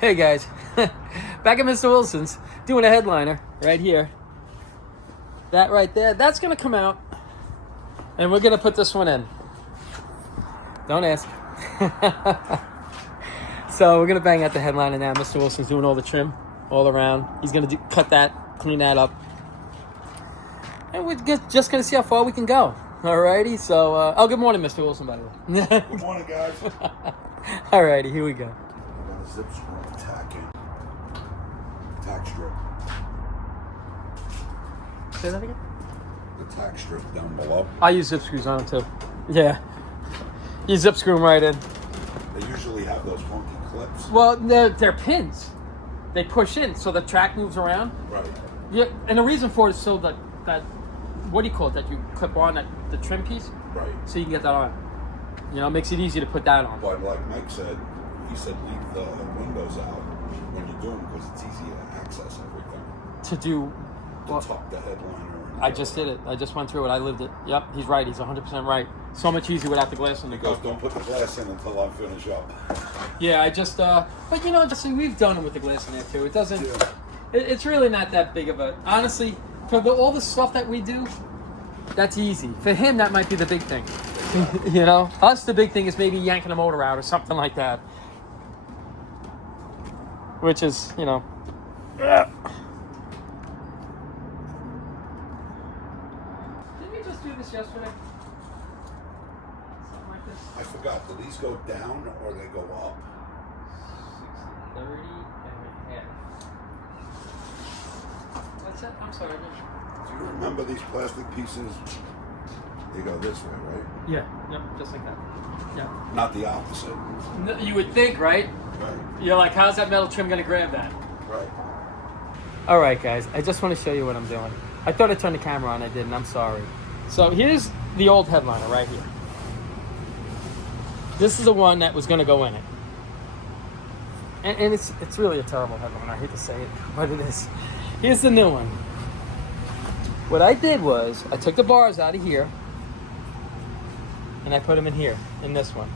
Hey guys, back at Mr. Wilson's doing a headliner right here. That right there, that's gonna come out, and we're gonna put this one in. Don't ask. So we're gonna bang out the headliner now. Mr. Wilson's doing all the trim all around. He's gonna cut that, clean that up, and we're just gonna see how far we can go. Alrighty, so good morning, Mr. Wilson, by the way. Good morning, guys. Alrighty, here we go. Zip screw tack strip. Say that again? The tack strip down below. I use zip screws on them too. Yeah. You zip screw them right in. They usually have those funky clips. Well, they're pins. They push in so the track moves around. Right. Yeah, and the reason for it is so that what do you call it? That you clip on the trim piece? Right. So you can get that on. You know, it makes it easy to put that on. But like Mike said, he said leave the windows out when you're doing because it's easy to access everything. To do... To tuck the headliner. I just did it. I just went through it. I lived it. Yep, he's right. He's 100% right. So much easier without the glass in the car. Because don't put the glass in until I finish up. Yeah, I just... but you know, just we've done it with the glass in there too. It doesn't... Yeah. It's really not that big of a... Honestly, for all the stuff that we do, that's easy. For him, that might be the big thing. You know? Us, the big thing is maybe yanking a motor out or something like that. Which is, you know... Didn't we just do this yesterday? Something like this? I forgot. Do these go down or they go up? 30 and a half. What's that? I'm sorry. Do you remember these plastic pieces? They go this way, right? Yeah. Yep. Just like that. Yeah. Not the opposite. No, you would think, right? Right. You're like, how's that metal trim going to grab that? Right. All right, guys. I just want to show you what I'm doing. I thought I turned the camera on. I didn't. I'm sorry. So here's the old headliner right here. This is the one that was going to go in it. And it's really a terrible headliner. I hate to say it, but it is. Here's the new one. What I did was I took the bars out of here and I put them in here, in this one.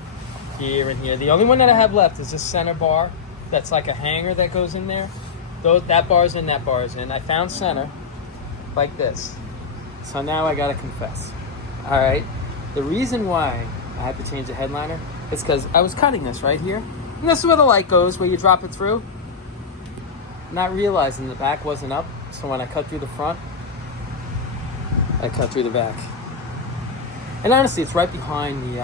Here and here. The only one that I have left is this center bar that's like a hanger that goes in there. That bar's in, that bar's in. I found center like this. So now I gotta confess. Alright. The reason why I had to change the headliner is because I was cutting this right here. And this is where the light goes, where you drop it through. Not realizing the back wasn't up. So when I cut through the front, I cut through the back. And honestly, it's right behind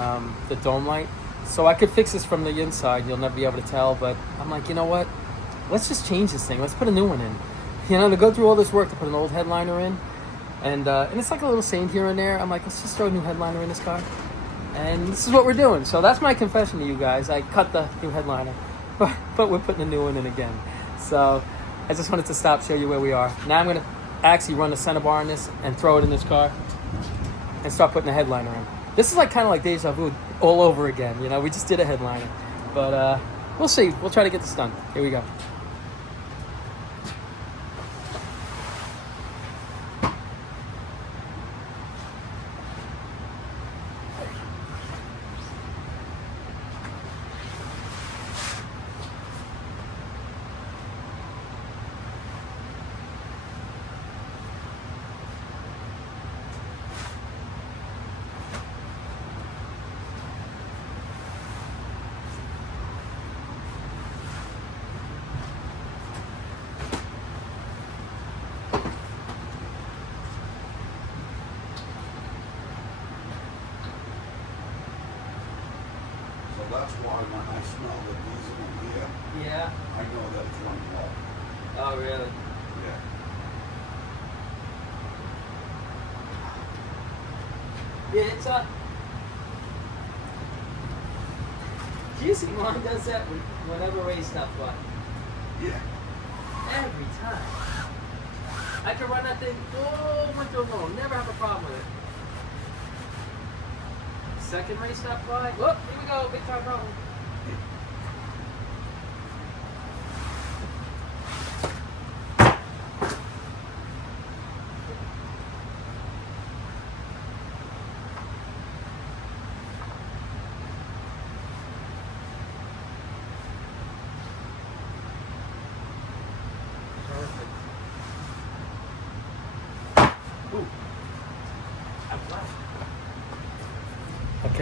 the dome light. So I could fix this from the inside. You'll never be able to tell. But I'm like, you know what? Let's just change this thing. Let's put a new one in. You know, to go through all this work to put an old headliner in. And it's like a little stain here and there. I'm like, let's just throw a new headliner in this car. And this is what we're doing. So that's my confession to you guys. I cut the new headliner. But we're putting a new one in again. So I just wanted to stop, show you where we are. Now I'm going to actually run the center bar in this and throw it in this car. And start putting a headliner in. This is like kind of like deja vu all over again. You know, we just did a headliner. But we'll see. We'll try to get this done. Here we go. That's why when I smell the diesel in here, Yeah. I know that it's running low. Oh, really? Yeah. Yeah, it's Juicy Mom does that whenever Ray stops by. Yeah. Every time. I can run that thing all winter long. Never have a problem with it. Second Ray stopped by. Whoop, here we go. Big time problem.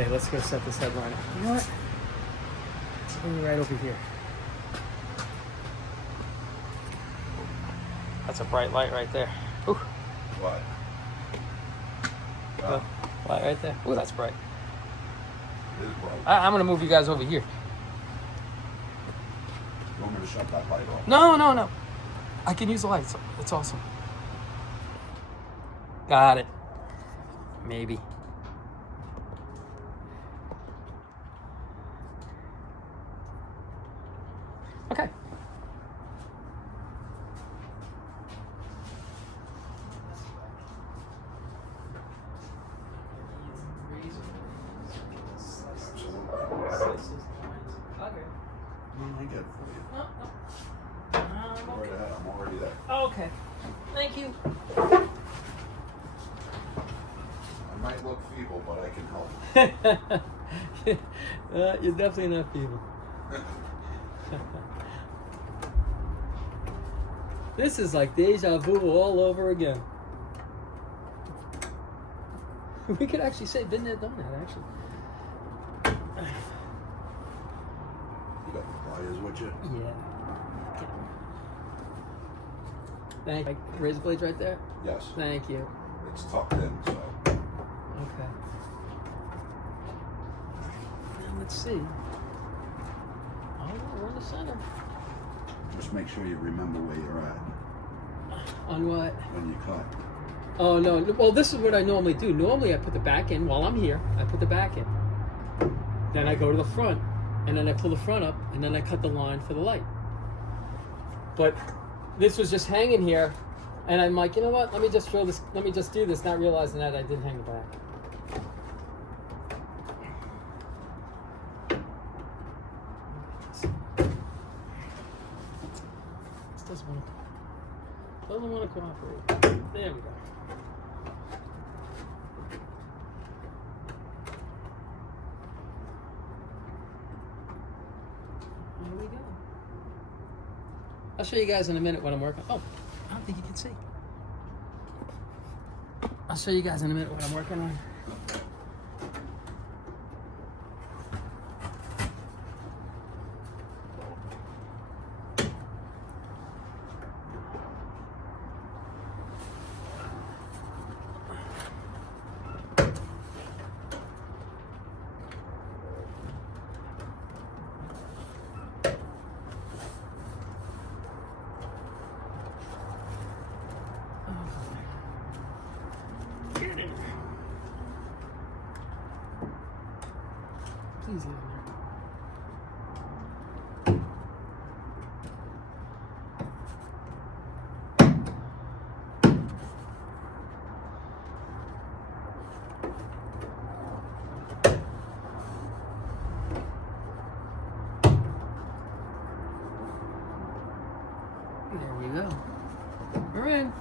Okay, let's go set this headliner. You know what? Let's bring it right over here. That's a bright light right there. Ooh. What? Light right there. Ooh, that's bright. It is bright. I'm gonna move you guys over here. You want me to shut that light off? No. I can use the lights. It's awesome. Got it. Maybe. Okay. I get it for you. Go right ahead. I'm already there. Okay. Thank you. I might look feeble, but I can help. You're definitely not feeble. This is like deja vu all over again. We could actually say been there, done that, actually. You got the pliers with you? Yeah. Thank you. Razor blades right there? Yes. Thank you. It's tucked in, so. Okay. And let's see. Oh, we're in the center. Just make sure you remember where you're at On what? when you cut. Oh, no. Well, this is what I normally do. Normally, I put the back in while I'm here. I put the back in. Then I go to the front, and then I pull the front up, and then I cut the line for the light. But this was just hanging here, and I'm like, you know what? Let me just throw this. Let me just do this, not realizing that I didn't hang the back. This doesn't want to cooperate. There we go. Here we go. I'll show you guys in a minute what I'm working on. Oh, I don't think you can see. I'll show you guys in a minute what I'm working on. Please get in there. There we go. We're in.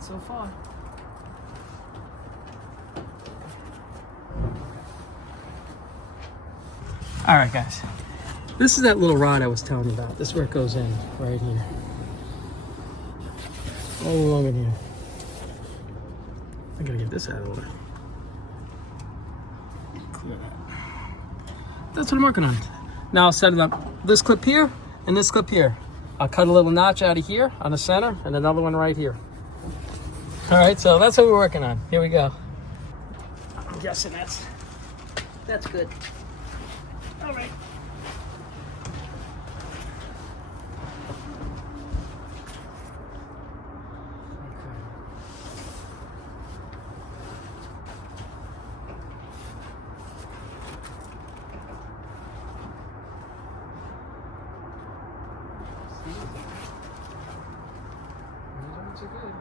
So far. All right, guys. This is that little rod I was telling you about. This is where it goes in, right here. All along in here. I gotta get this out of the way. Clear that. That's what I'm working on. Now I'll set it up. This clip here and this clip here. I'll cut a little notch out of here on the center and another one right here. All right, so that's what we're working on. Here we go. I'm guessing that's good. All right. Results are good.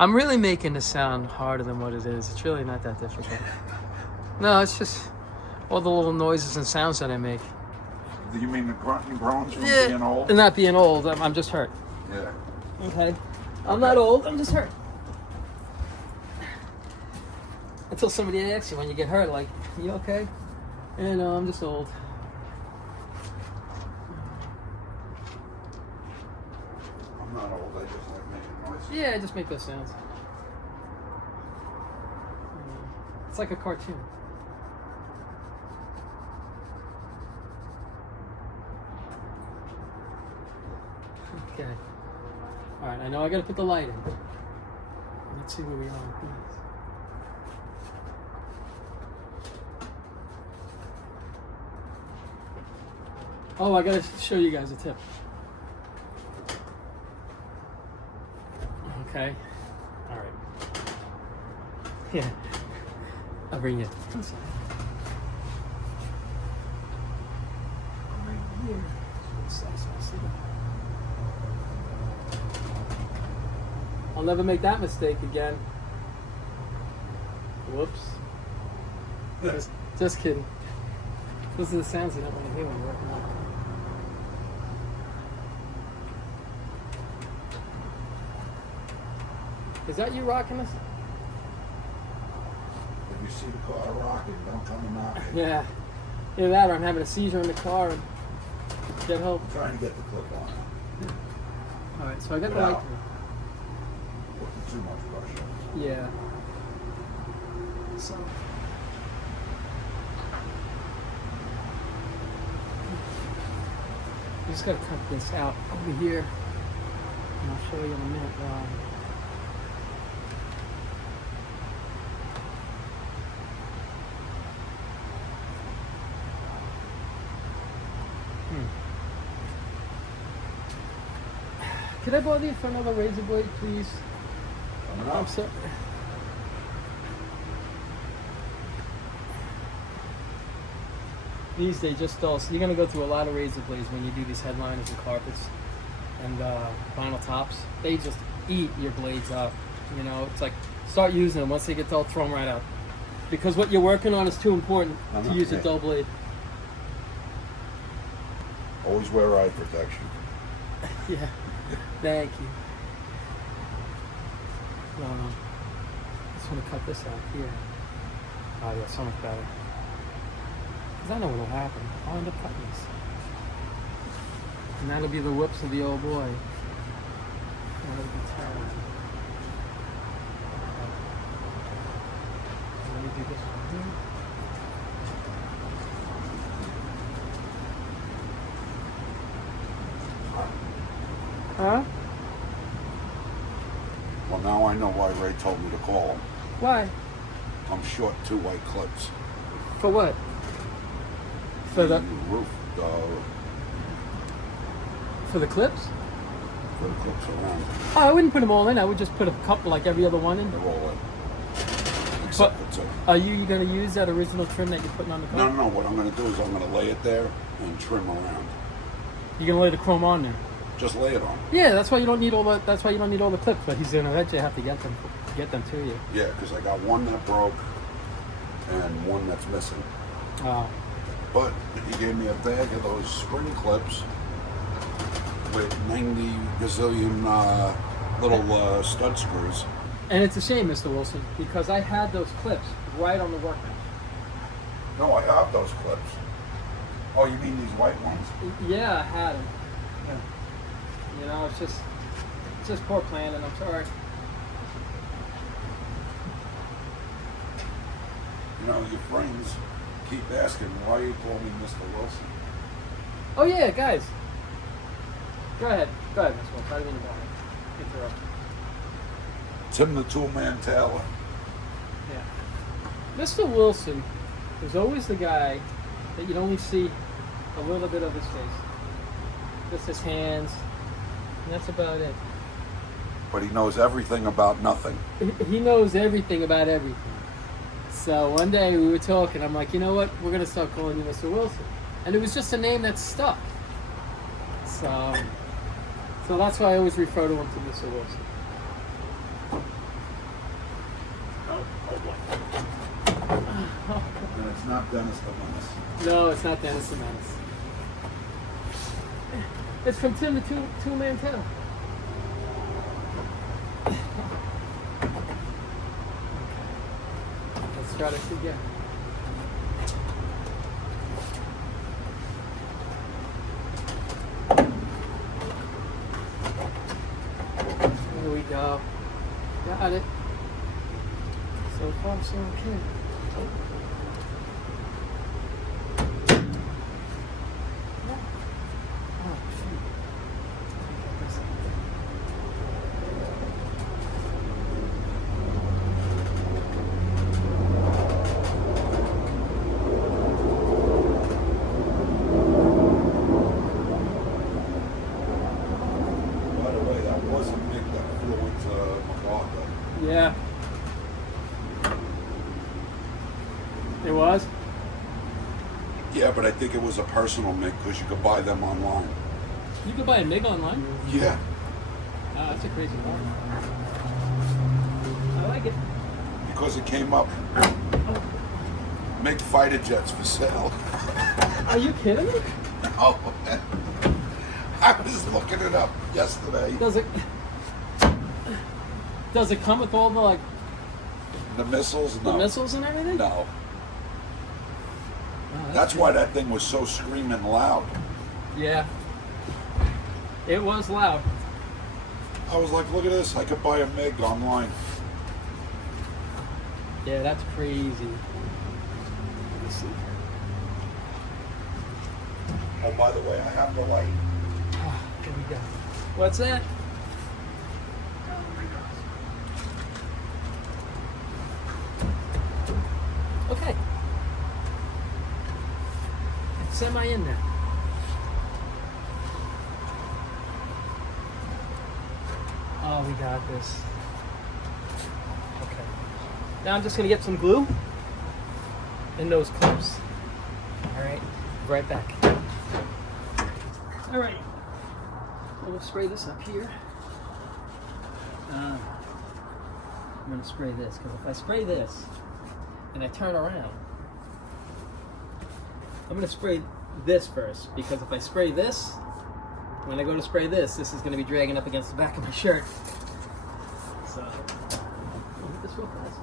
I'm really making this sound harder than what it is. It's really not that difficult. No, it's just all the little noises and sounds that I make. Do you mean the grunting groans from being old? Not being old. I'm just hurt. Yeah. Okay. I'm not old. I'm just hurt. Until somebody asks you when you get hurt, like, you okay? Yeah, no, I'm just old. I'm not old. I just like making noises. Yeah, I just make those sounds. It's like a cartoon. Okay. All right, I know I gotta put the light in. Let's see where we are with this. Oh, I gotta show you guys a tip. Okay. All right. Yeah. I'll bring you. Right here. I'll never make that mistake again. Whoops. Just kidding. Those are the sounds you don't want to hear when you're working on. Is that you rocking this? If you see the car rocking, don't come and knock it. Yeah. Either that or I'm having a seizure in the car and get help. I'm trying to get the clip on. Alright, so I got the light. Putting too much pressure. Yeah. So. You just gotta cut this out over here. And I'll show you in a minute. Could I bother you for another razor blade, please? I'm sorry. These they just dull. So you're gonna go through a lot of razor blades when you do these headliners and carpets and vinyl tops. They just eat your blades up. You know, it's like start using them. Once they get dull, throw them right out. Because what you're working on is too important to use a dull blade. Always wear eye protection. Yeah. Thank you. Just want to cut this out here. Oh yeah, so much better. Because I know what'll happen. I'll end up cutting this. And that'll be the whoops of the old boy. That'll be terrible. Okay. Let me do this one here. Huh? Well, now I know why Ray told me to call him. Why? I'm short 2 white clips. For what? For the roof. For the clips? For the clips around. Oh, I wouldn't put them all in. I would just put a couple like every other one in. They're all in. Except for 2. Are you going to use that original trim that you're putting on the car? No. What I'm going to do is I'm going to lay it there and trim around. You're going to lay the chrome on there? Just lay it on. Yeah, that's why you don't need all the. That's why you don't need all the clips. But he's going to eventually have to get them to you. Yeah, because I got one that broke and one that's missing. Oh. But he gave me a bag of those spring clips with 90 gazillion little stud screws. And it's a shame, Mr. Wilson, because I had those clips right on the workbench. No, I have those clips. Oh, you mean these white ones? Yeah, I had them. Yeah. You know, it's just poor planning. I'm sorry. You know, your friends keep asking why you call me Mr. Wilson. Oh yeah, guys. Go ahead, Miss Wolf. I didn't mean to interrupt. Tim the Toolman Taylor. Yeah. Mr. Wilson is always the guy that you'd only see a little bit of his face. Just his hands. And that's about it. But he knows everything about nothing. He knows everything about everything. So one day we were talking, I'm like, you know what? We're going to start calling you Mr. Wilson. And it was just a name that stuck. So that's why I always refer to him to Mr. Wilson. And it's not Dennis the Menace. No, it's not Dennis the Menace. It's from Tim the Two-Man Tail. Let's try this again. Here we go. Got it. So far, so okay. By the way, that wasn't Mick that flew into MacArthur. Yeah. It was? Yeah, but I think it was a personal MiG because you could buy them online. You could buy a MiG online? Yeah. Oh, that's a crazy car. I like it. Because it came up. MiG fighter jets for sale. Are you kidding me? Oh, man. I was looking it up yesterday. Does it come with all the The missiles? No. the missiles and everything? No. Oh, That's why that thing was so screaming loud. Yeah. It was loud. I was like, look at this. I could buy a MiG online. Yeah, that's crazy. Let me see. Oh, by the way, I have the light. Oh, here we go. What's that? Okay. It's semi in there. Oh, we got this. Okay. Now I'm just gonna get some glue and those clips. All right. Right back. All right. I'm gonna spray this up here. I'm gonna spray this because if I spray this and I turn around, I'm gonna spray this first because if I spray this, when I go to spray this, this is gonna be dragging up against the back of my shirt. So, I'll hit this real fast.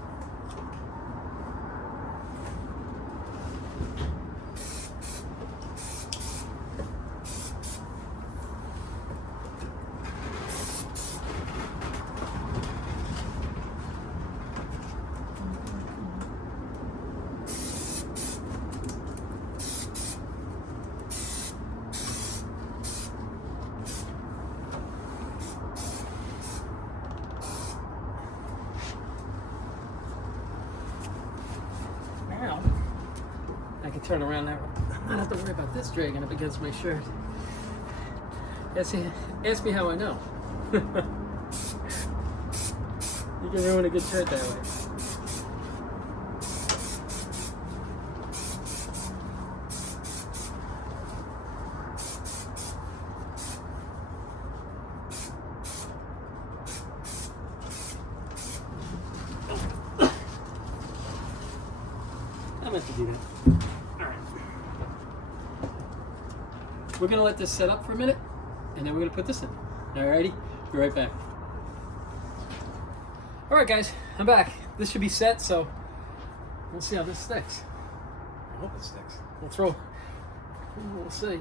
Now, I can turn around now. I don't have to worry about this dragging up against my shirt. Ask me how I know. You can ruin a good shirt that way. I meant to do that. All right. We're gonna let this set up for a minute, and then we're gonna put this in. Alrighty, be right back. All right, guys, I'm back. This should be set, so we'll see how this sticks. I hope it sticks. We'll throw. We'll see.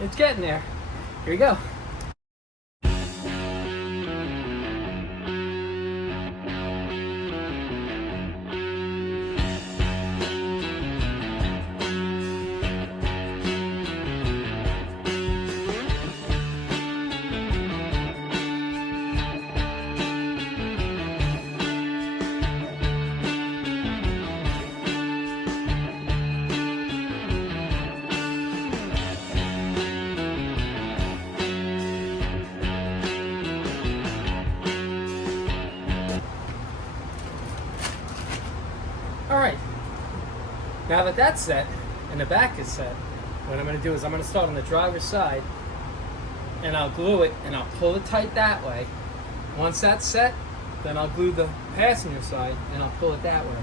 It's getting there. Here we go. All right. Now that that's set and the back is set, what I'm going to do is I'm going to start on the driver's side and I'll glue it and I'll pull it tight that way. Once that's set, then I'll glue the passenger side and I'll pull it that way.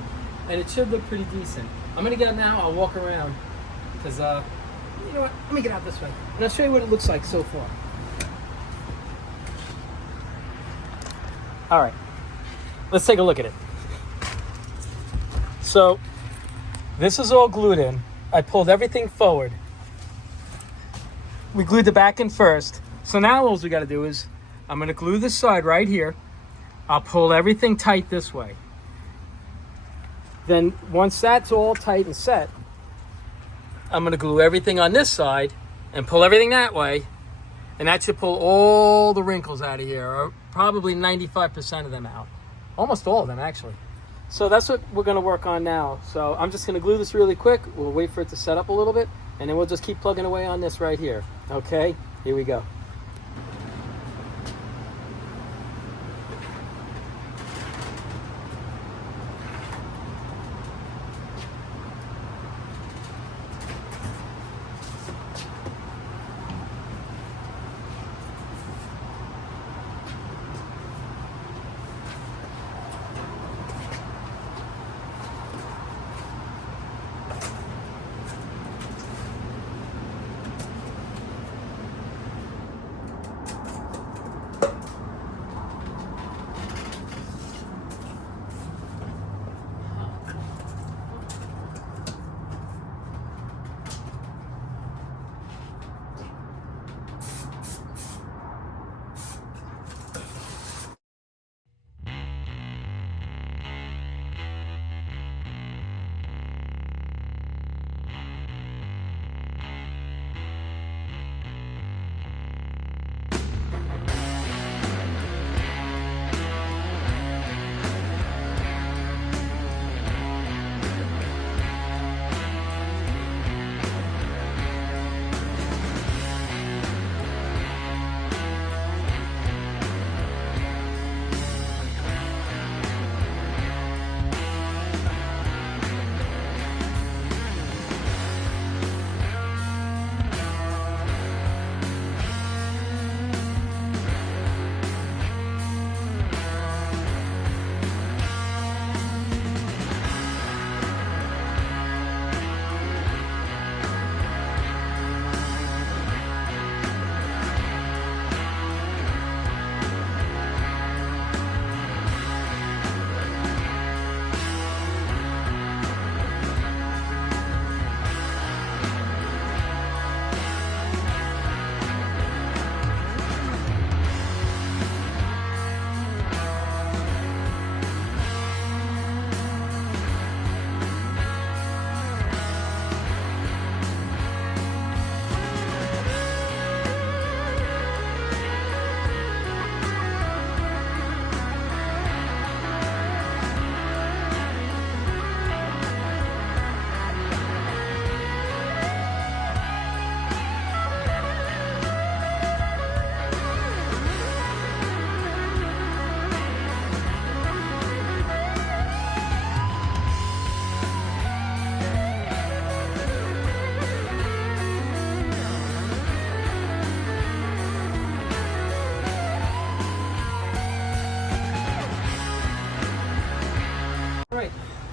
And it should look pretty decent. I'm going to get out now. I'll walk around because, you know what? Let me get out this way and I'll show you what it looks like so far. All right. Let's take a look at it. So, this is all glued in. I pulled everything forward. We glued the back in first. So now all we got to do is, I'm going to glue this side right here. I'll pull everything tight this way. Then once that's all tight and set, I'm going to glue everything on this side and pull everything that way. And that should pull all the wrinkles out of here, or probably 95% of them out. Almost all of them, actually. So that's what we're going to work on now. So I'm just going to glue this really quick. We'll wait for it to set up a little bit, and then we'll just keep plugging away on this right here. Okay, here we go.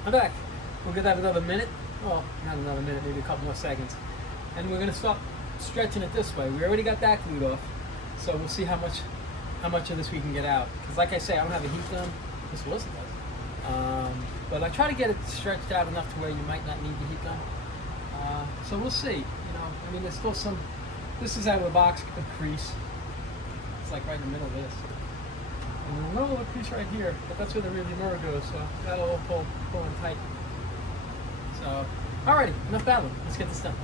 I'm back. We'll give that another minute. Well, not another minute, maybe a couple more seconds. And we're gonna start stretching it this way. We already got that glued off. So we'll see how much of this we can get out. Because like I say, I don't have a heat gun. This was does. But I try to get it stretched out enough to where you might not need the heat gun. So we'll see. You know, I mean, there's still some. This is out of the box, a crease. It's like right in the middle of this. And in the middle of the crease right here, but that's where the rearview mirror goes, so that'll all pull in tight. So, alrighty, enough babbling. Let's get this done.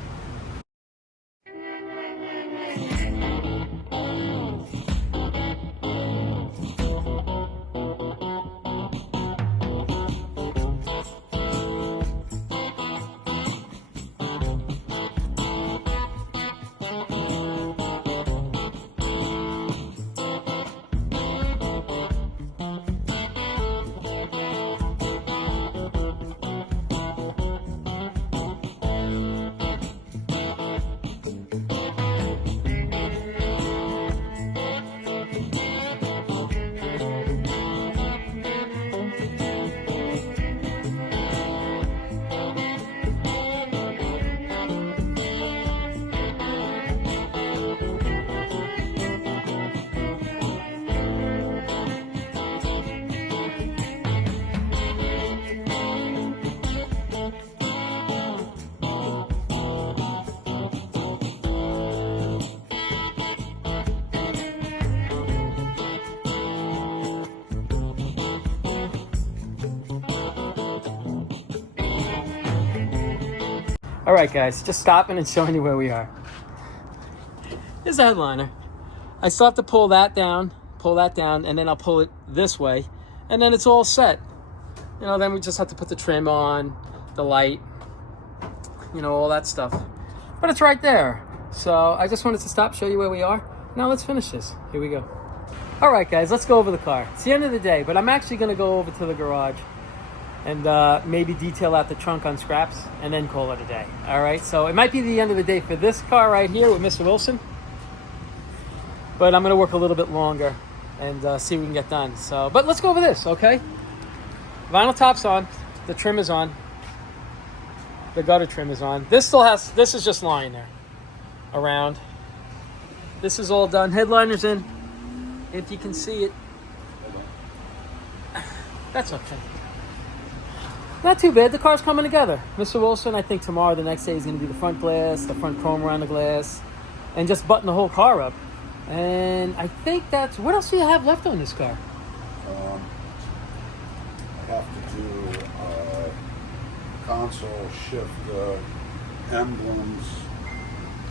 All right, guys, just stopping and showing you where we are. Here's the headliner. I still have to pull that down, and then I'll pull it this way, and then it's all set. You know, then we just have to put the trim on, the light, you know, all that stuff. But it's right there. So I just wanted to stop, show you where we are. Now let's finish this. Here we go. All right, guys, let's go over the car. It's the end of the day, but I'm actually going to go over to the garage and maybe detail out the trunk on scraps and then call it a day. All right, so it might be the end of the day for this car right here with Mr. Wilson, but I'm going to work a little bit longer and see what we can get done. So, but let's go over this, okay? Vinyl top's on, the trim is on, the gutter trim is on. This is just lying there around. This is all done. Headliner's in, if you can see it. That's okay. Not too bad. The car's coming together. Mr. Wilson, I think tomorrow, the next day, is going to do the front glass, the front chrome around the glass, and just button the whole car up. And I think that's... What else do you have left on this car? I have to do console, shift the emblems,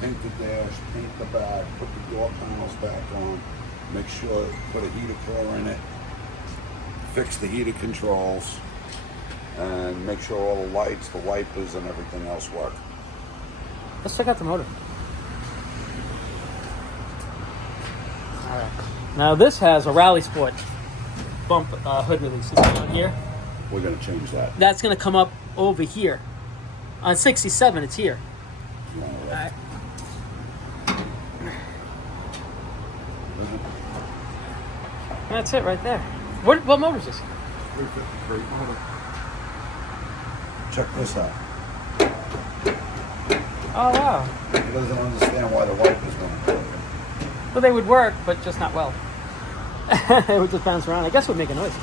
paint the dash, paint the back, put the door panels back on, make sure, put a heater core in it, fix the heater controls, and make sure all the lights, the wipers, and everything else work. Let's check out the motor. All right. Now this has a Rally Sport bump hood release. Is it on here? We're going to change that. That's going to come up over here. On 67, it's here. All right. That's it right there. What motor is this? 353 motor. Check this out. Oh, wow. He doesn't understand why the wipers won't work. Well, they would work, but just not well. They would just bounce around. I guess it would make a noise.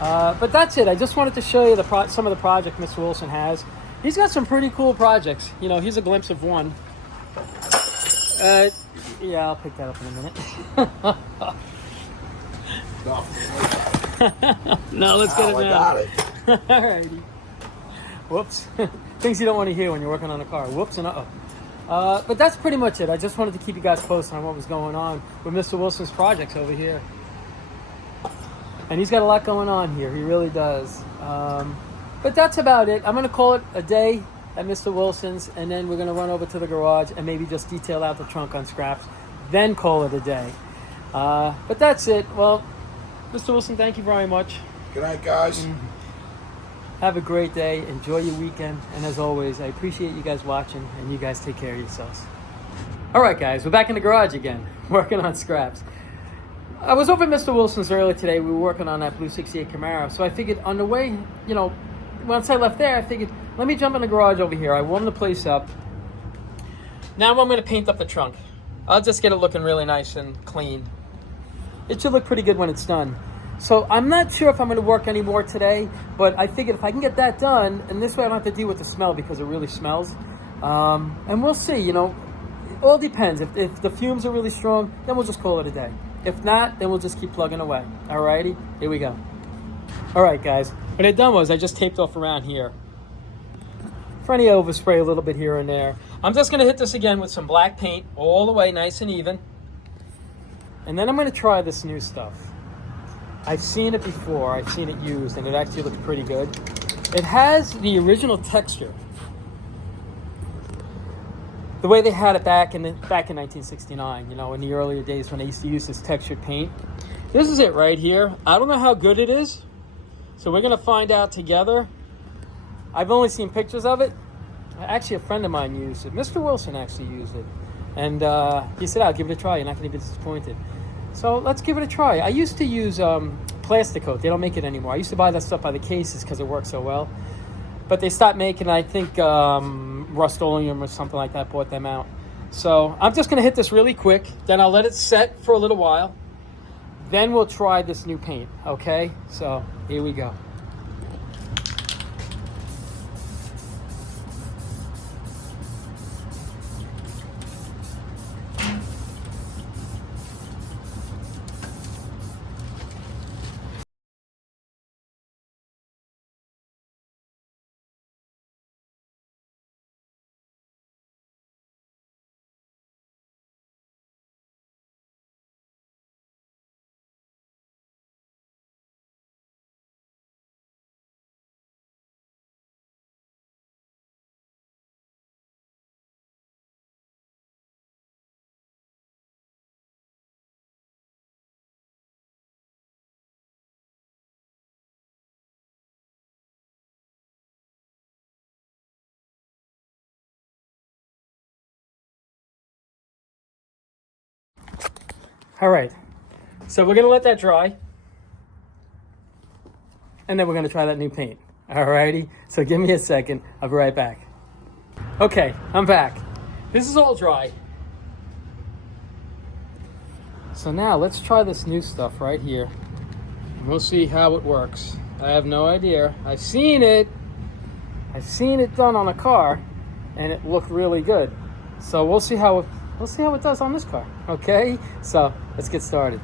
But that's it. I just wanted to show you some of the project Mr. Wilson has. He's got some pretty cool projects. You know, here's a glimpse of one. Yeah, I'll pick that up in a minute. No, let's get it now. I got it. Alrighty. Whoops. Things you don't want to hear when you're working on a car. Whoops and uh-oh. But that's pretty much it. I just wanted to keep you guys posted on what was going on with Mr. Wilson's projects over here. And he's got a lot going on here. He really does. But that's about it. I'm going to call it a day at Mr. Wilson's, and then we're going to run over to the garage and maybe just detail out the trunk on scraps, then call it a day. But that's it. Well, Mr. Wilson, thank you very much. Good night, guys. Mm-hmm. Have a great day. Enjoy your weekend. And as always, I appreciate you guys watching, and you guys take care of yourselves. All right, guys, we're back in the garage again, working on scraps. I was over at Mr. Wilson's earlier today. We were working on that blue 68 Camaro. So I figured on the way, you know, once I left there, I figured, let me jump in the garage over here. I warmed the place up. Now I'm going to paint up the trunk. I'll just get it looking really nice and clean. It should look pretty good when it's done. So I'm not sure if I'm going to work anymore today, but I figured if I can get that done, and this way I don't have to deal with the smell because it really smells. And we'll see, you know, it all depends. If the fumes are really strong, then we'll just call it a day. If not, then we'll just keep plugging away. Alrighty, here we go. All right, guys. What I done was I just taped off around here. For any overspray, a little bit here and there. I'm just going to hit this again with some black paint all the way nice and even. And then I'm going to try this new stuff. I've seen it before. I've seen it used, and it actually looks pretty good. It has the original texture. The way they had it back in 1969, you know, in the earlier days when they used to use this textured paint. This is it right here. I don't know how good it is, so we're going to find out together. I've only seen pictures of it. Actually, a friend of mine used it. Mr. Wilson actually used it. And he said, I'll give it a try. You're not going to be disappointed. So let's give it a try. I used to use plastic coat. They don't make it anymore. I used to buy that stuff by the cases because it worked so well. But they stopped making, I think, Rust-Oleum or something like that bought them out. So I'm just going to hit this really quick. Then I'll let it set for a little while. Then we'll try this new paint, okay? So here we go. All right, so we're gonna let that dry, and then we're gonna try that new paint. All righty, so give me a second, I'll be right back. Okay, I'm back. This is all dry. So now let's try this new stuff right here. And we'll see how it works. I have no idea. I've seen it done on a car, and it looked really good. So we'll see how it does on this car. Okay, so let's get started.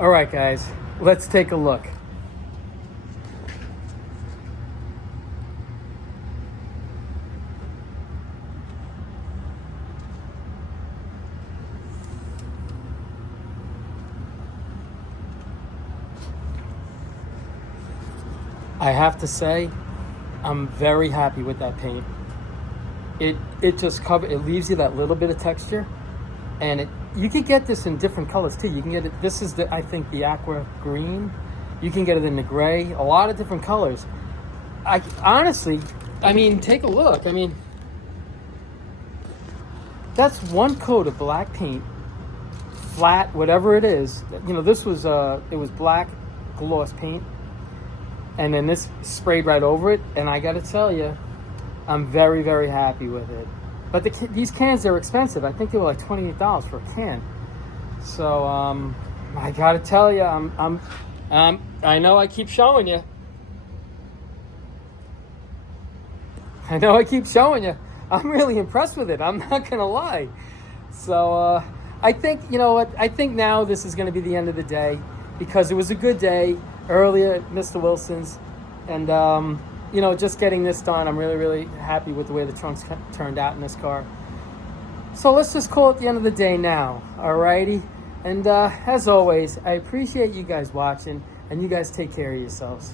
All right, guys, let's take a look. I have to say, I'm very happy with that paint. It just it leaves you that little bit of texture, and you can get this in different colors too. You can get it. This is I think the aqua green. You can get it in the gray. A lot of different colors. Honestly, take a look. That's one coat of black paint, flat, whatever it is. This was it was black gloss paint, and then this sprayed right over it. And I got to tell you, I'm very, very happy with it. But these cans, they're expensive. I think they were like $28 for a can. So I gotta tell you, I know I keep showing you. I'm really impressed with it. I'm not gonna lie. So I think, you know what? I think now this is gonna be the end of the day, because it was a good day earlier at Mr. Wilson's, and just getting this done, I'm really, really happy with the way the trunks turned out in this car. So let's just call it the end of the day now, alrighty? And as always, I appreciate you guys watching, and you guys take care of yourselves.